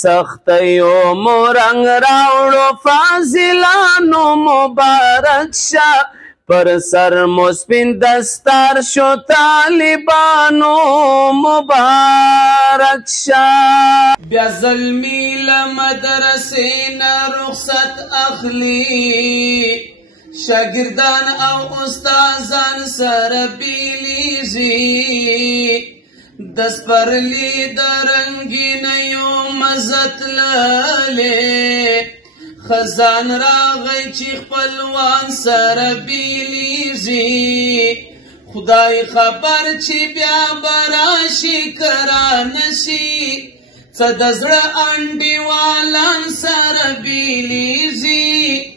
سختیو مرنگ راوړو فاضلانو مبارک شه پر سر مسپین دستار شو طالبانو مبارک شه بیا زلمی لمدرسې نه رخصت اخلي شاگردان او استازان سره بیلیږي دس پرلی درنگینیو مزت للی خزان راغی چی خپلوان سره بیلیږي خدای خبر چی بیا براشي کرانشي څه د زړه انډیوالان سره بیلیږي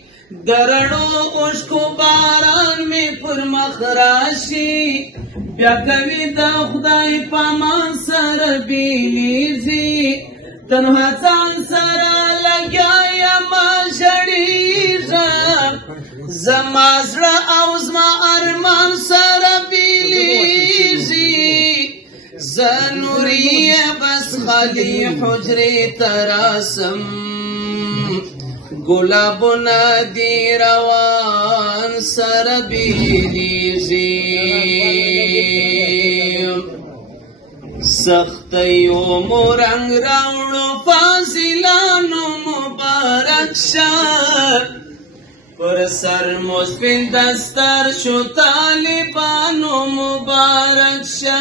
درړو اوښکو باران می پر مخ راشي بیا کوي د خدای په امان سره بیلیږي تنها ځان سره لګیا یمه ژړېږم زما زړه او زما ارمان سره بیلیږي زه نورې بس خالي حجرې ته راسم ګلابونه دي روان سره بیلیږي سختیو مرنګ راوړو فاضلانو مبارک شه پر سر مسپین دستار شو طالبانو مبارک شه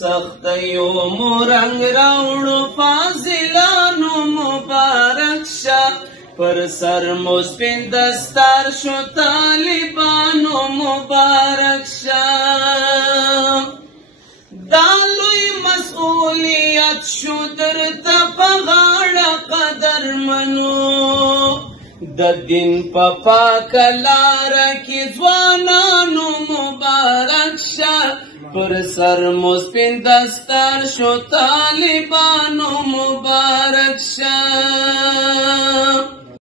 سختیو مرنګ راوړو فاضلانو مبارک شه پر سر مسپین دستار شو طالبانو مبارک شه دا لوی مسئولیت شو درته په غاړه قدرمنو د دین په پاکه لاره کې ځوانانو مبارک شه پر سر مسپین دستار شو طالبانو مبارک شه